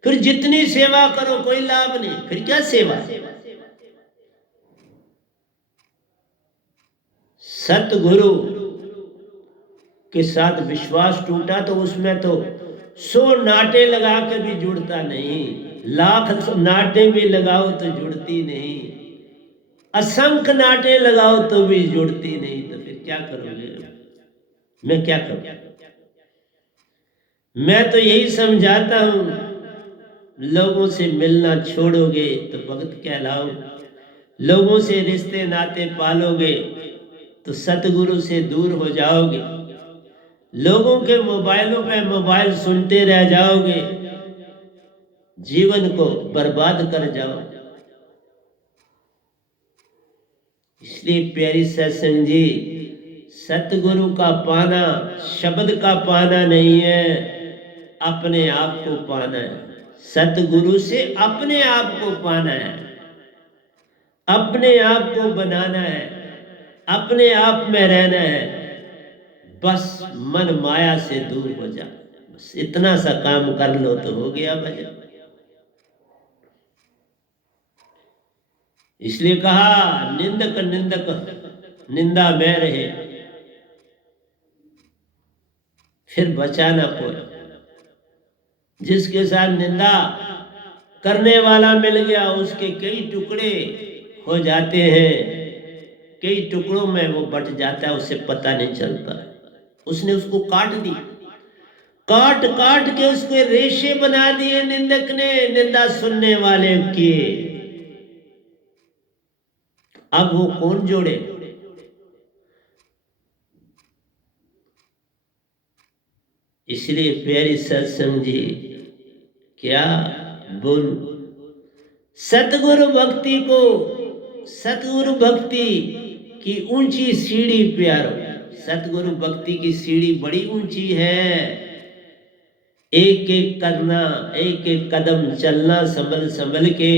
फिर जितनी सेवा करो कोई लाभ नहीं, फिर क्या सेवा? सतगुरु के साथ विश्वास टूटा तो उसमें तो 100 नाटे लगा के भी जुड़ता नहीं, लाख नाटे भी लगाओ तो जुड़ती नहीं, असंख्य नाटे लगाओ तो भी जुड़ती नहीं। तो फिर क्या करोगे? मैं क्या करूं? मैं तो यही समझाता हूं, लोगों से मिलना छोड़ोगे तो भक्त कहलाओ, लोगों से रिश्ते नाते पालोगे तो सतगुरु से दूर हो जाओगे, लोगों के मोबाइलों पे मोबाइल सुनते रह जाओगे, जीवन को बर्बाद कर जाओ। इसलिए प्यारी सत्संग जी, सतगुरु का पाना शब्द का पाना नहीं है, अपने आप को पाना है। सतगुरु से अपने आप को पाना है, अपने आप को बनाना है, अपने आप में रहना है। बस मन माया से दूर हो जा, बस इतना सा काम कर लो तो हो गया भजन। इसलिए कहा निंदक निंदक निंदा में रहे, फिर बचा ना कोई। जिसके साथ निंदा करने वाला मिल गया, उसके कई टुकड़े हो जाते हैं, कई टुकड़ों में वो बट जाता है, उसे पता नहीं चलता। उसने उसको काट दी, काट काट के उसके रेशे बना दिए निंदक ने, निंदा सुनने वाले के। अब वो कौन जोड़े? इसलिए प्यारी सत्संग जी क्या बोलूं, सतगुरु भक्ति को, सतगुरु भक्ति की ऊंची सीढ़ी प्यारो, सतगुरु भक्ति की सीढ़ी बड़ी ऊंची है। एक एक करना, एक एक कदम चलना संभल संभल के,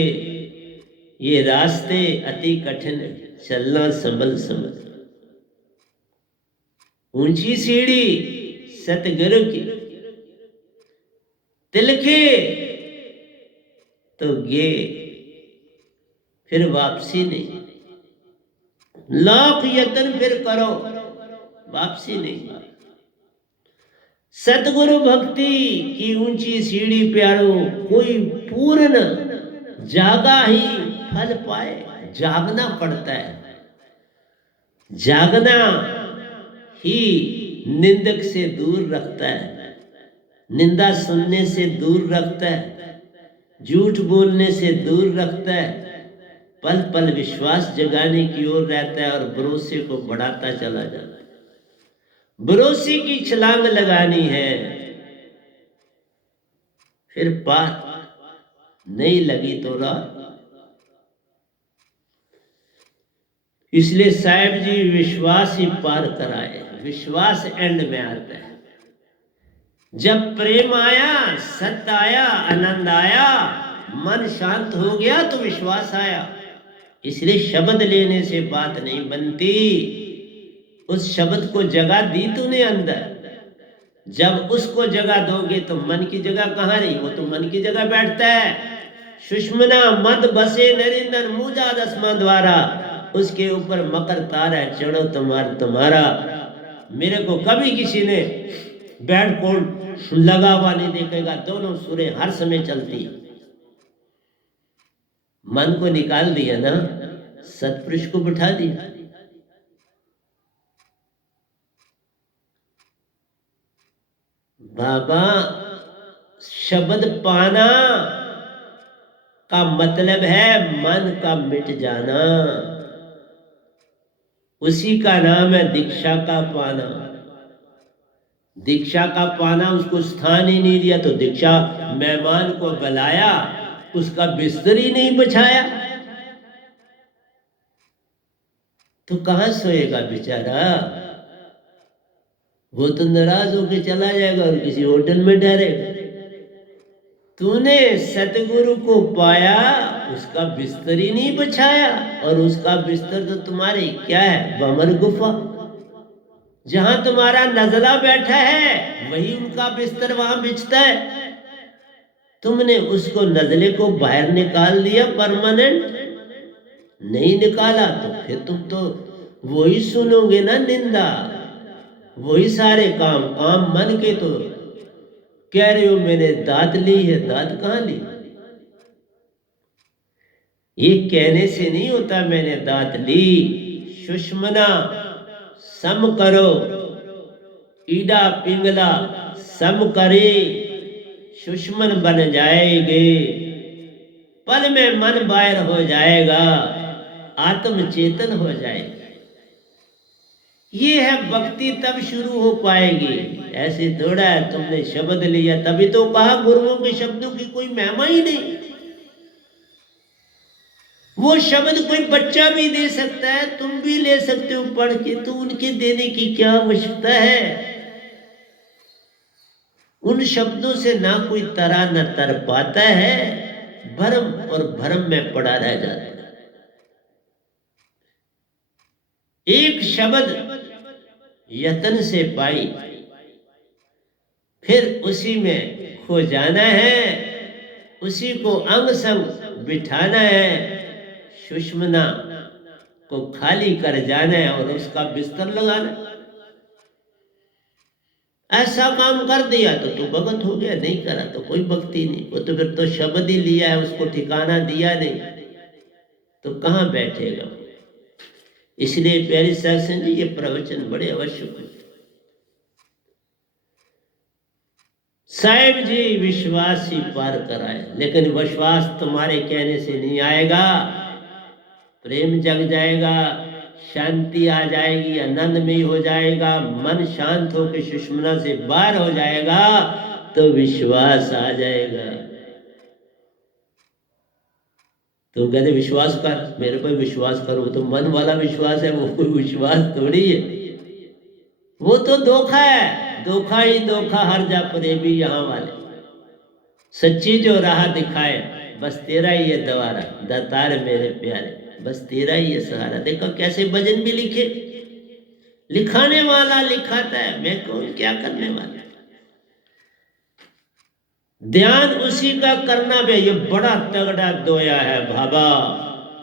ये रास्ते अति कठिन, चलना संभल संभल। ऊंची सीढ़ी सतगुरु की, तिलके तो गे, फिर वापसी नहीं। लाख यत्न फिर करो, वापसी नहीं। सतगुरु भक्ति की ऊंची सीढ़ी प्यारो, कोई पूर्ण जागा ही फल पाए। जागना पड़ता है, जागना ही निंदक से दूर रखता है, निंदा सुनने से दूर रखता है, झूठ बोलने से दूर रखता है, पल पल विश्वास जगाने की ओर रहता है और भरोसे को बढ़ाता चला जाता है। भरोसे की छलांग लगानी है, फिर पार नहीं लगी तो रात। इसलिए साहिब जी विश्वास ही पार कराए, विश्वास एंड में आता है। जब प्रेम आया, सत्य आया, आनंद आया, मन शांत हो गया तो विश्वास आया। इसलिए शब्द लेने से बात नहीं बनती, उस शब्द को जगह दी तूने अंदर। जब उसको जगह दोगे तो मन की जगह कहाँ रही, वो तो मन की जगह बैठता है। सुषमना मद बसे नरेंद्र मुजा दसमा द्वारा, उसके ऊपर मकर तारा चढ़ो तुम्हारा। मेरे को कभी किसी ने बैड कोड लगा हुआ नहीं देखेगा, दोनों सुरें हर समय चलती। मन को निकाल दिया ना, सतपुरुष को बिठा दिया। बाबा शब्द पाना का मतलब है मन का मिट जाना, उसी का नाम है दीक्षा का पाना। दीक्षा का पाना, उसको स्थान ही नहीं दिया तो दीक्षा मेहमान को बुलाया, उसका बिस्तर ही नहीं बिछाया तो कहां सोएगा बेचारा। वो तो नाराज होकर चला जाएगा और किसी होटल में ठहरेगा। तूने सतगुरु को पाया, उसका बिस्तर ही नहीं बिछाया, और उसका बिस्तर तो तुम्हारी क्या है, बमर गुफा। जहां तुम्हारा नजला बैठा है वही उनका बिस्तर वहां बिछता है। तुमने उसको नजले को बाहर निकाल दिया, परमानेंट नहीं निकाला तो फिर तुम तो वही सुनोगे ना निंदा, वही सारे काम। काम मन के तो कह रहे हो मैंने दात ली है, दात कहां ली? ये कहने से नहीं होता मैंने दात ली। सुषमना सम करो, ईडा पिंगला सम करे, सुषमन बन जाएंगे। पल में मन बाहर हो जाएगा, आत्म चेतन हो जाएगा। ये है भक्ति, तब शुरू हो पाएगी। ऐसे थोड़ा है तुमने शब्द लिया तभी तो कहा गुरुओं के शब्दों की कोई महिमा ही नहीं। वो शब्द कोई बच्चा भी दे सकता है, तुम भी ले सकते हो पढ़ के, तो उनके देने की क्या आवश्यकता है। उन शब्दों से ना कोई तरा न तर पाता है, भरम और भरम में पड़ा रह जाता है। एक शब्द यत्न से पाई, फिर उसी में खो जाना है, उसी को अंग संग बिठाना है, सुषमना को खाली कर जाना है और उसका बिस्तर लगाना है। ऐसा काम कर दिया तो तू भगत हो गया, नहीं करा तो कोई भक्ति नहीं। वो तो फिर तो शब्द ही लिया है, उसको ठिकाना दिया नहीं, तो कहाँ बैठेगा। इसलिए प्यारी साध संगत जी, ये प्रवचन बड़े आवश्यक होते। साहेब जी विश्वास ही पार कराए, लेकिन विश्वास तुम्हारे कहने से नहीं आएगा। प्रेम जग जाएगा, शांति आ जाएगी, आनंदमय हो जाएगा, मन शांत होकर सुषुम्ना से बाहर हो जाएगा, तो विश्वास आ जाएगा। तो कहते विश्वास कर, मेरे पर विश्वास करो, तो मन वाला विश्वास है, वो कोई विश्वास थोड़ी है, वो तो धोखा है। धोखा ही धोखा हर जा परे भी यहाँ वाले। सच्ची जो राह दिखाए, बस तेरा ही है द्वारा, दातार मेरे प्यारे, बस तेरा ही है सहारा। देखो कैसे भजन भी लिखे, लिखाने वाला लिखाता है, मैं कौन क्या करने वाला। ध्यान उसी का करना भी। ये बड़ा तगड़ा दोया है बाबा,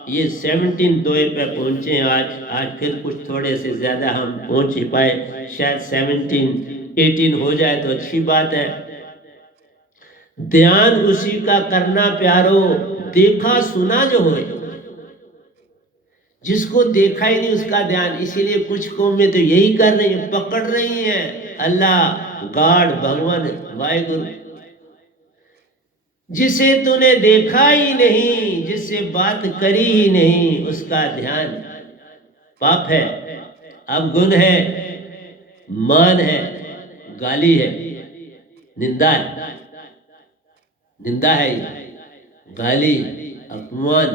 ये 17 दोए पे पहुंचे आज फिर कुछ थोड़े से ज्यादा हम पहुंच ही पाए, शायद 17-18 हो जाए तो अच्छी बात है। ध्यान उसी का करना प्यारो, देखा सुना जो होए, जिसको देखा ही नहीं उसका ध्यान। इसीलिए कुछ कौमें तो यही कर रही है, पकड़ रही है अल्लाह, गॉड, भगवान, वाहिगुरु। जिसे तूने देखा ही नहीं, जिससे बात करी ही नहीं, उसका ध्यान पाप है, अवगुण है, मान है, गाली है, निंदा है। निंदा है, गाली, अपमान।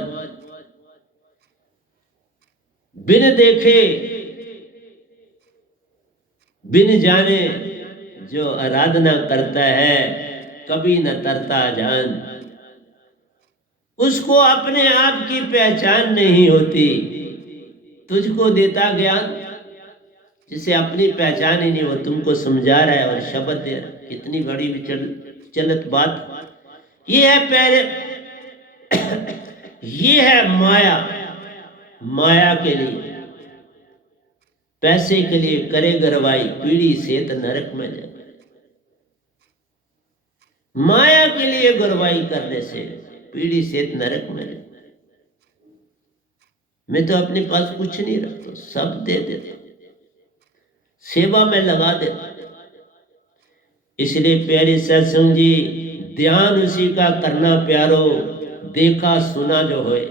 बिन देखे बिन जाने जो आराधना करता है, कभी न तरता जान। उसको अपने आप की पहचान नहीं होती। तुझको देता ज्ञान, जिसे अपनी पहचान ही नहीं, वो तुमको समझा रहा है और शब्द दे रहा है। कितनी बड़ी विचलित बात। ये है पहले ये है माया। माया के लिए, पैसे के लिए करे गरवाई, पीढ़ी सेत नरक में जाए। माया के लिए गरवाई करने से पीढ़ी सेत नरक में जाए। मैं तो अपने पास कुछ नहीं रखता, सब दे देता, सेवा में लगा देता। इसलिए प्यारे सत्संग जी, ध्यान उसी का करना प्यारो, देखा सुना जो होए,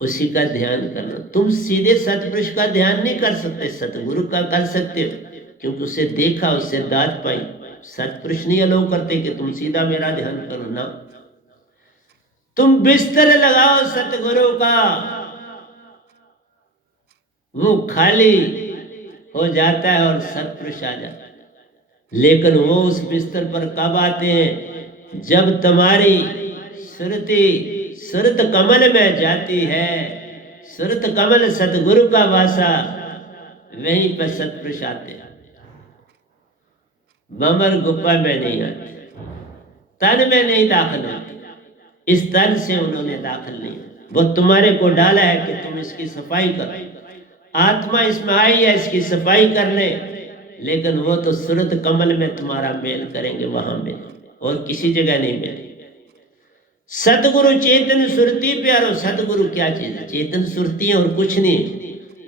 उसी का ध्यान करना। तुम सीधे सतपुरुष का ध्यान नहीं कर सकते, सतगुरु का कर सकते हो, क्योंकि उसे देखा, उससे दाद पाई। सतपुरुष नहीं अलो करते कि तुम सीधा मेरा ध्यान करो ना। तुम बिस्तर लगाओ सतगुरु का, वो खाली हो जाता है और सतपुरुष आ जाता है। लेकिन वो उस बिस्तर पर कब आते हैं? जब तुम्हारी सुरति सुरत कमल में जाती है। सुरत कमल सतगुरु का वासा, वहीं पर सतपुरुष आते हैं। बमर गुफा में नहीं आते, तन में नहीं दाखिल होते। इस तन से उन्होंने दाखिल नहीं, वो तुम्हारे को डाला है कि तुम इसकी सफाई करो। आत्मा इसमें आई है इसकी सफाई करने, लेकिन वो तो सूरत कमल में तुम्हारा मेल करेंगे, वहां मिले, और किसी जगह नहीं मिले। सतगुरु चेतन सुरती प्यारो। सतगुरु क्या चीज है? चेतन सुरती है और कुछ नहीं।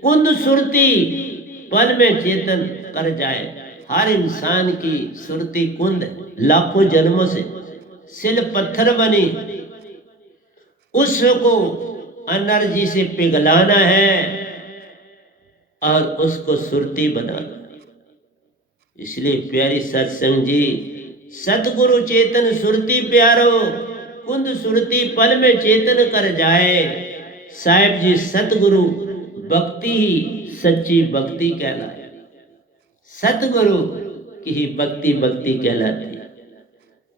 कुंद सुरती पल में चेतन कर जाए। हर इंसान की सुरती कुंद, लाखों जन्मों से सिल पत्थर बनी, उसको एनर्जी से पिघलाना है और उसको सुरती बनाना। इसलिए प्यारी सत्संग जी, सतगुरु चेतन सुरती प्यारो, कुंद सुरती पल में चेतन कर जाए। साहिब जी सतगुरु भक्ति ही सच्ची भक्ति कहलाए। सतगुरु की ही भक्ति भक्ति कहलाती है।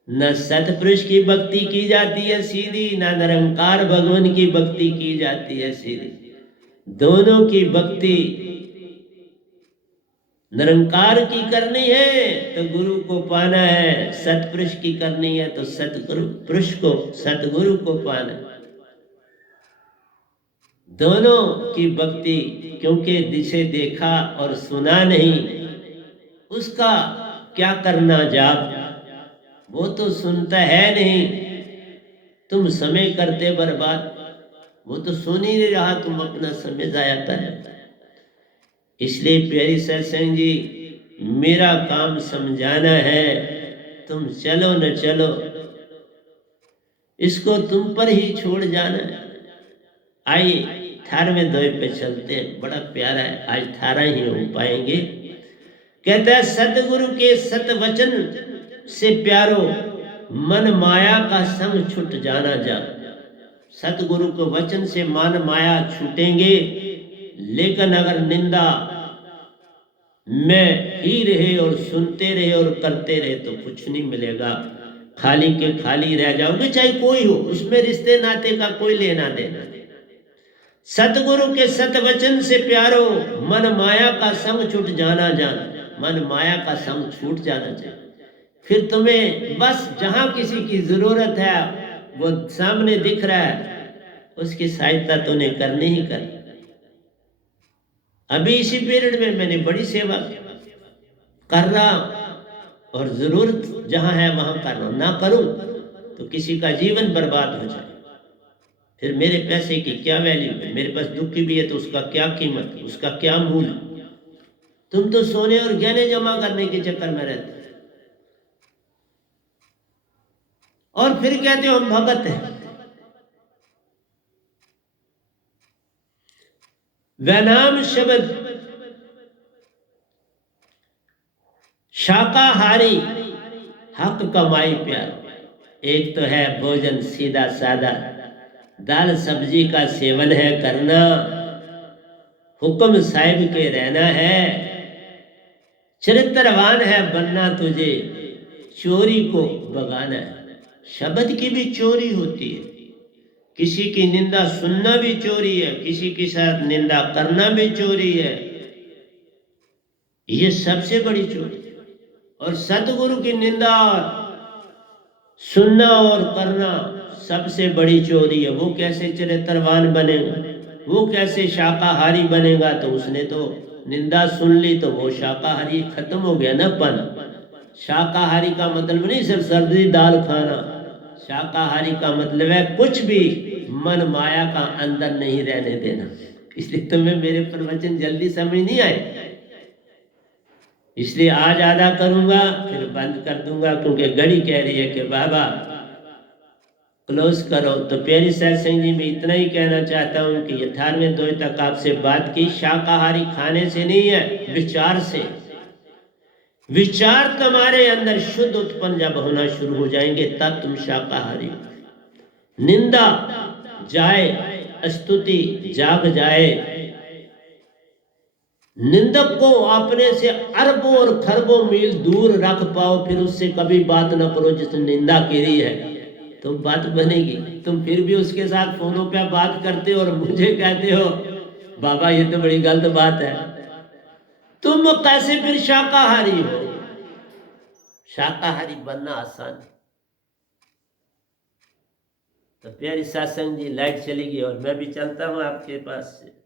न सतपुरुष की भक्ति की जाती है सीधी, न निरंकार भगवान की भक्ति की जाती है सीधी। दोनों की भक्ति निरंकार की करनी है तो गुरु को पाना है, सतपुरुष की करनी है तो सतगुरु पुरुष को सतगुरु को पाना है। दोनों की भक्ति, क्योंकि जिसे देखा और सुना नहीं उसका क्या करना जाप, वो तो सुनता है नहीं, तुम समय करते बर्बाद, वो तो सुन ही नहीं रहा, तुम अपना समय जाया कर। इसलिए प्यारी सत्संग जी, मेरा काम समझाना है, तुम चलो न चलो इसको तुम पर ही छोड़ जाना है। आइए 18वें द्वय पे चलते हैं, बड़ा प्यारा है, आज 18 ही हो पाएंगे। कहता है सतगुरु के सतवचन से प्यारो, मन माया का संग छूट जाना जा। सतगुरु के वचन से मन माया छूटेंगे, लेकिन अगर निंदा में ही रहे और सुनते रहे और करते रहे तो कुछ नहीं मिलेगा, खाली के खाली रह जाओगे, चाहे कोई हो, उसमें रिश्ते नाते का कोई लेना देना। सतगुरु के सतवचन से प्यारो, मन माया का संग छूट जाना जान। मन माया का संग छूट जाना चाहिए, फिर तुम्हें बस जहां किसी की जरूरत है वो सामने दिख रहा है, उसकी सहायता तूने करनी ही कर। अभी इसी पीरियड में मैंने बड़ी सेवा कर रहा, और जरूरत जहां है वहां कर रहा, ना करूं तो किसी का जीवन बर्बाद हो जाए, फिर मेरे पैसे की क्या वैल्यू है। मेरे पास दुखी भी है तो उसका क्या कीमत, उसका क्या मूल्य। तुम तो सोने और गहने जमा करने के चक्कर में रहते और फिर कहते हो हम भगत हैं। वैनाम शब्द शाकाहारी हक कमाई प्यार। एक तो है भोजन सीधा सादा, दाल सब्जी का सेवन है करना, हुक्म साहिब के रहना है, चरित्रवान है बनना तुझे, चोरी को भगाना है। शब्द की भी चोरी होती है, किसी की निंदा सुनना भी चोरी है, किसी के साथ निंदा करना भी चोरी है, ये सबसे बड़ी चोरी। और सतगुरु की निंदा सुनना और करना सबसे बड़ी चोरी है। वो कैसे चरित्रवान बनेगा, वो कैसे शाकाहारी बनेगा, तो उसने तो निंदा सुन ली तो वो शाकाहारी खत्म हो गया ना पन। शाकाहारी का मतलब नहीं सिर्फ सब्जी दाल खाना, शाकाहारी का मतलब है कुछ भी मन माया का अंदर नहीं रहने देना। इसलिए तुम्हें मेरे प्रवचन जल्दी समझ नहीं आए, इसलिए आज आधा करूंगा फिर बंद कर दूंगा, क्योंकि घड़ी कह रही है कि बाबा क्लोज करो। तो प्यारी सत्संग जी, मैं इतना ही कहना चाहता हूं कि 18वें द्वय तक आपसे बात की, शाकाहारी खाने से नहीं है, विचार से। विचार तुम्हारे अंदर शुद्ध उत्पन्न जब होना शुरू हो जाएंगे तब तुम शाकाहारी हो। निंदा जाए, स्तुति जाग जाए। निंदक को अपने से अरबों और खरबों मील दूर रख पाओ, फिर उससे कभी बात न करो जिसने निंदा करी है, तो बात बनेगी। तुम फिर भी उसके साथ फोनों पे बात करते हो और मुझे कहते हो बाबा ये तो बड़ी गलत बात है। तुम कैसे फिर शाकाहारी हो? शाकाहारी बनना आसान है। तो प्यारी सत्संग जी, लाइट चली गई और मैं भी चलता हूँ आपके पास से।